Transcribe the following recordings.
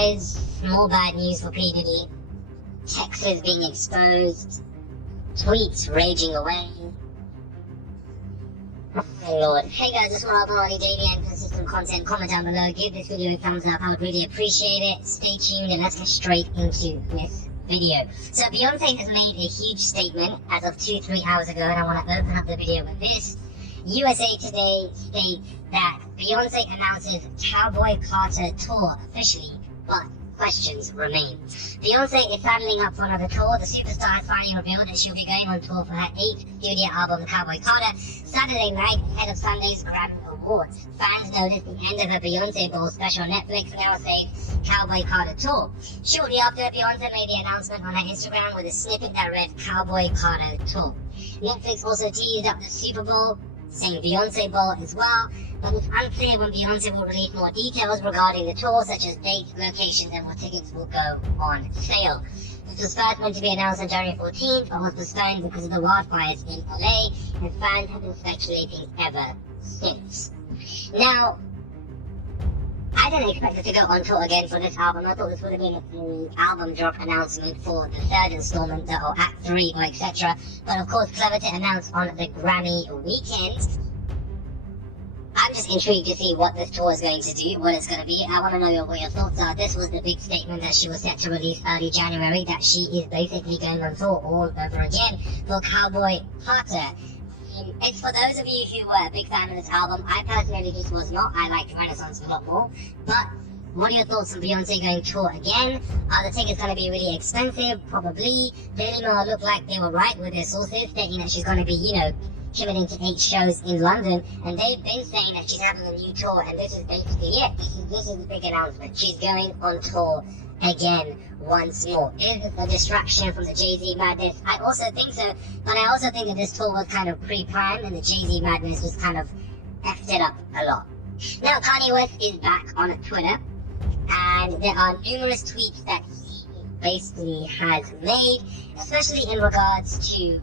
guys, more bad news for P. Diddy. Texas being exposed. Tweets raging away. Oh Lord. Hey guys, just want to upload daily and consistent content. Comment down below. Give this video a thumbs up. I would really appreciate it. Stay tuned and let's get straight into this video. So Beyonce has made a huge statement as of 2-3 hours ago, and I want to open up the video with this. USA Today states that Beyonce announces Cowboy Carter tour officially, but questions remain. Beyonce is saddling up for another tour. The superstar has finally revealed that she'll be going on tour for her 8th studio album, Cowboy Carter, Saturday night ahead of Sunday's Grammy Awards. Fans noticed the end of her Beyonce Bowl special. Netflix now says Cowboy Carter tour. Shortly after, Beyonce made the announcement on her Instagram with a snippet that read Cowboy Carter tour. Netflix also teased up the Super Bowl, saying Beyonce Bowl as well, but it's unclear when Beyonce will release more details regarding the tour, such as dates, locations, and what tickets will go on sale. This was first meant to be announced on January 14th, but was postponed because of the wildfires in LA, and fans have been speculating ever since. Now, I didn't expect it to go on tour again for this album. I thought this would have been an album drop announcement for the third installment or Act 3 or etc. But of course, clever to announce on the Grammy weekend. I'm just intrigued to see what this tour is going to do, what it's going to be. I want to know what your thoughts are. This was the big statement that she was set to release early January, that she is basically going on tour all over again for Cowboy Carter. It's for those of you who were a big fan of this album. I personally just was not. I liked Renaissance a lot more. But what are your thoughts on Beyonce going tour again? Are the tickets going to be really expensive? Probably. Daily Mail looked like they were right with their sources, stating that she's going to be, committing to 8 shows in London. And they've been saying that she's having a new tour, and this is basically it. This is the big announcement. She's going on tour again once more. Is this a distraction from the Jay-Z madness? I also think so, but I also think that this tour was kind of pre-planned and the Jay-Z madness was kind of effed it up a lot. Now Kanye'S is back on Twitter, and there are numerous tweets that he basically has made, especially in regards to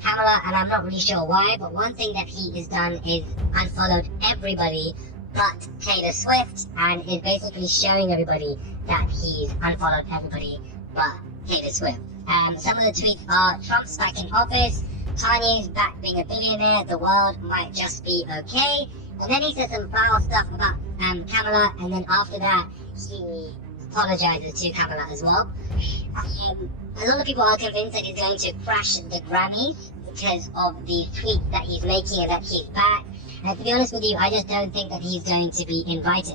Pamela, and I'm not really sure why, but one thing that he has done is unfollowed everybody but Taylor Swift, and is basically showing everybody that he's unfollowed everybody but Taylor Swift. Some of the tweets are: Trump's back in office, Kanye's back being a billionaire, the world might just be okay. And then he says some foul stuff about Kamala, and then after that he apologizes to Kamala as well. A lot of people are convinced that he's going to crash the Grammys because of the tweets that he's making and that he's back. And to be honest with you, I just don't think that he's going to be invited.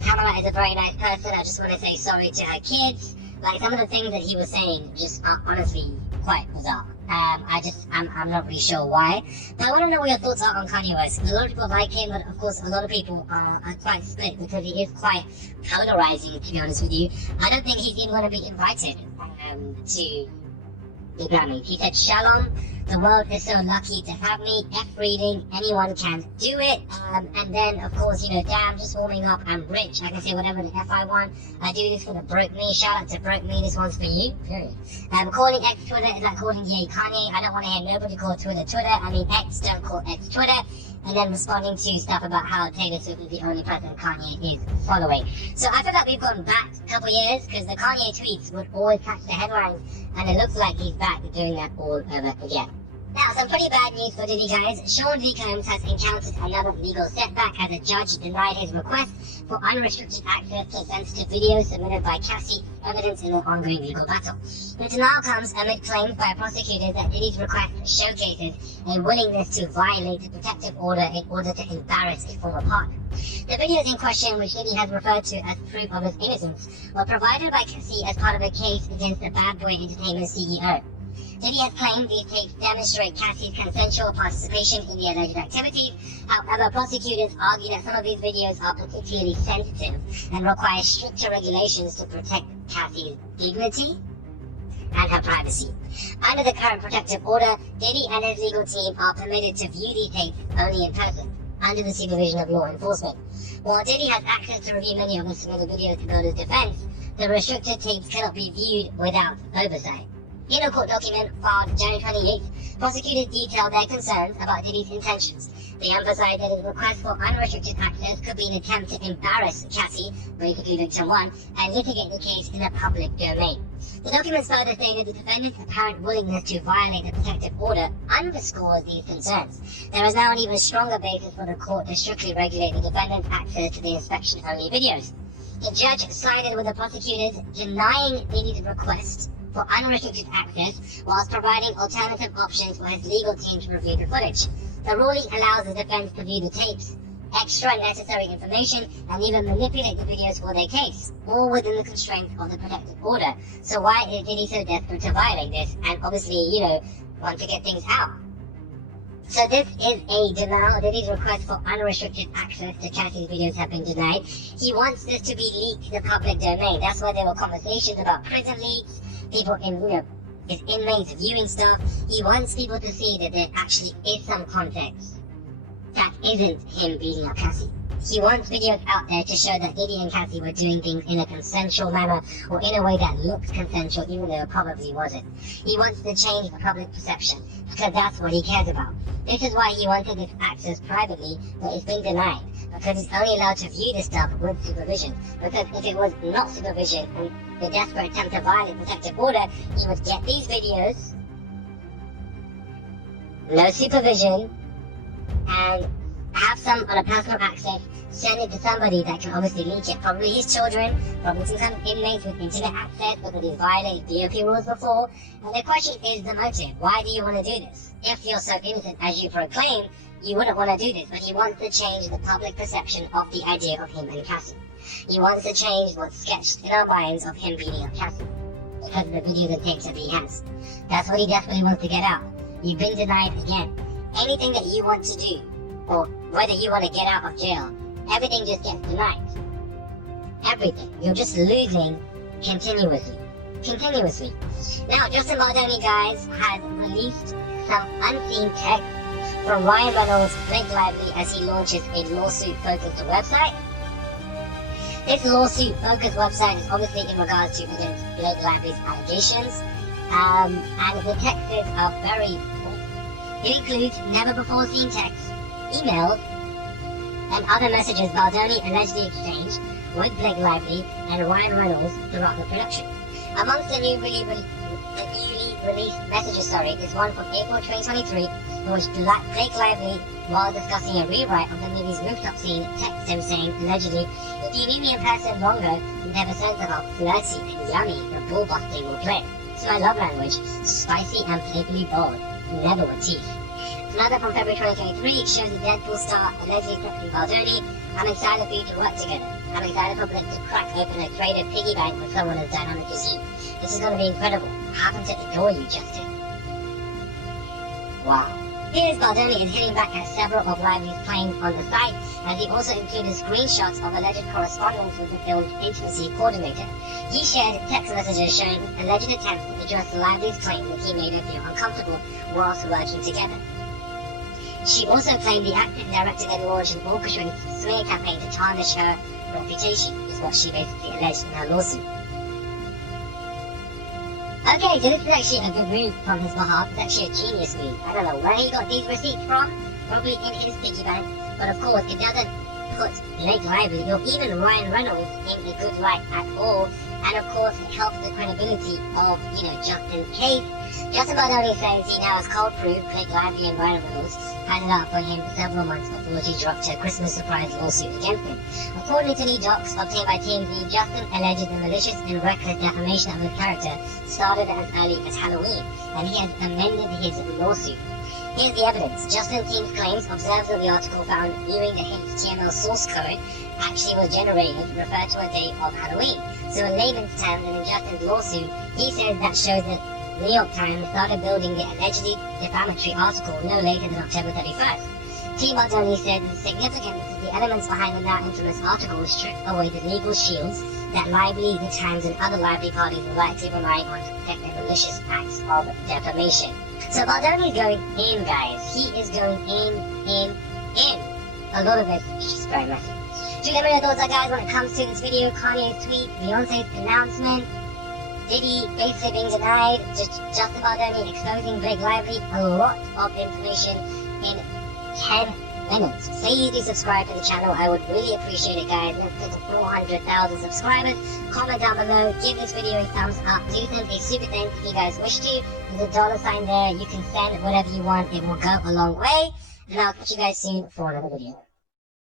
Kamala is a very nice person. I just want to say sorry to her kids. Like, some of the things that he was saying just are honestly quite bizarre. I'm not really sure why. But I want to know what your thoughts are on Kanye West. A lot of people like him, but of course a lot of people are quite split because he is quite polarizing, to be honest with you. I don't think he's even going to be invited to the Grammy. He said, Shalom, the world is so lucky to have me. F reading, anyone can do it. And then, of course, damn, just warming up, I'm rich. I can say whatever the F I want. I do this for the broke me. Shout out to broke me. This one's for you, period. Calling X Twitter is like calling Ye Kanye. I don't want to hear nobody call Twitter Twitter. I mean, X, don't call X Twitter. And then responding to stuff about how Taylor Swift is the only person Kanye is following. So I feel like we've gone back a couple years, because the Kanye tweets would always catch the headlines, and it looks like he's back doing that all over again. Now, some pretty bad news for Diddy, guys. Sean D. Combs has encountered another legal setback as a judge denied his request for unrestricted access to sensitive videos submitted by Cassie, evidence in an ongoing legal battle. The denial comes amid claims by prosecutors that Diddy's request showcases a willingness to violate the protective order in order to embarrass a former partner. The videos in question, which Diddy has referred to as proof of his innocence, were provided by Cassie as part of a case against the Bad Boy Entertainment CEO. Diddy has claimed these tapes demonstrate Cassie's consensual participation in the alleged activities. However, prosecutors argue that some of these videos are particularly sensitive and require stricter regulations to protect Cassie's dignity and her privacy. Under the current protective order, Diddy and his legal team are permitted to view these tapes only in person, under the supervision of law enforcement. While Diddy has access to review many of the submitted videos to build his defense, the restricted tapes cannot be viewed without oversight. In a court document filed January 28th, prosecutors detailed their concerns about Diddy's intentions. They emphasized that his request for unrestricted access could be an attempt to embarrass Cassie, basically victim one, and litigate the case in the public domain. The documents further say that the defendant's apparent willingness to violate the protective order underscores these concerns. There is now an even stronger basis for the court to strictly regulate the defendant's access to the inspection-only videos. The judge sided with the prosecutors, denying Diddy's request for unrestricted access whilst providing alternative options for his legal team to review the footage. The ruling allows the defense to view the tapes, extra necessary information, and even manipulate the videos for their case, all within the constraints of the protective order. So why is Diddy so desperate to violate this and obviously, want to get things out? So this is a denial. Diddy's request for unrestricted access to Cassie's videos have been denied. He wants this to be leaked to the public domain. That's why there were conversations about prison leaks, people in, his inmates viewing stuff. He wants people to see that there actually is some context that isn't him beating up Cassie. He wants videos out there to show that Diddy and Cassie were doing things in a consensual manner or in a way that looked consensual even though it probably wasn't. He wants to change the public perception because that's what he cares about. This is why he wanted this access privately, but it's been denied because he's only allowed to view this stuff with supervision. Because if it was not supervision and the desperate attempt to violate protective order, he would get these videos, no supervision, and have some on a personal access, send it to somebody that can obviously leak it, probably his children, probably some inmates with internet access because he's violated DOP rules before. And the question is the motive. Why do you want to do this? If you're so innocent as you proclaim, you wouldn't want to do this, but he wants to change the public perception of the idea of him and Cassie. He wants to change what's sketched in our minds of him beating up Cassie because of the videos and tapes that he has. That's what he desperately wants to get out. You've been denied again. Anything that you want to do, or whether you want to get out of jail, everything just gets denied. Everything. You're just losing continuously. Now, Justin Baldoni, guys, has released some unseen text from Ryan Reynolds' Blake Lively as he launches a lawsuit-focused website. This lawsuit-focused website is obviously in regards to against Blake Lively's allegations, and the texts are very important. It includes never-before-seen texts, emails, and other messages Baldoni allegedly exchanged with Blake Lively and Ryan Reynolds throughout the production. Amongst the newly released messages, is one from April 2023, in which Blake Lively, while discussing a rewrite of the movie's rooftop scene, texted him saying, allegedly, "If you knew me in person longer, you'd have a sense of how flirty and yummy the ball busting will play. It's my love language, spicy and playfully bold, never with teeth." Another from February 2023 shows the Deadpool star allegedly texting Baldoni, "I'm excited for you to work together. I'm excited for Blake to crack open a creative piggy bank with someone as dynamic as you. This is going to be incredible. I happen to adore you, Justin." Wow. Here's Baldoni is hitting back at several of Lively's claims on the site, as he also included screenshots of alleged correspondence with the film's intimacy coordinator. He shared text messages showing alleged attempts to address Lively's claim that he made her feel uncomfortable whilst working together. She also claimed the actor directed and launched an orchestrated smear campaign to tarnish her reputation, is what she basically alleged in her lawsuit. Okay, so this is actually a good move from his behalf. It's actually a genius move. I don't know where he got these receipts from, probably in his piggy bank, but of course it doesn't put Blake Lively or even Ryan Reynolds in a good light at all, and of course it helps the credibility of, Justin's case. Justin Baldoni says he now has cold-proofed Blake Lively and Ryan Reynolds had it out for him several months before she dropped her Christmas surprise lawsuit against him. According to new docs obtained by TMZ, Justin alleged the malicious and reckless defamation of his character started as early as Halloween, and he has amended his lawsuit. Here's the evidence. Justin Team's claims, observers of the article found viewing the HTML source code actually was generated referred to a date of Halloween. So in layman's terms and in Justin's lawsuit, he says that shows that New York Times started building the allegedly defamatory article no later than October 31st. Team Baldoni said it's significant because the elements behind the now infamous article strip away the legal shields that Lively, the Times, and other Lively parties were likely relying on to protect their malicious acts of defamation. So Baldoni is going in, guys. He is going in. A lot of this is just very messy. Do let me know your thoughts, guys, when it comes to this video, Kanye's tweet, Beyonce's announcement. Diddy basically being denied, just about only exposing Blake Lively, a lot of information in 10 minutes. Please do subscribe to the channel, I would really appreciate it, guys. Let's get to 400,000 subscribers. Comment down below, give this video a thumbs up, do send a super thanks if you guys wish to. There's a $sign there, you can send whatever you want, it will go a long way. And I'll catch you guys soon for another video.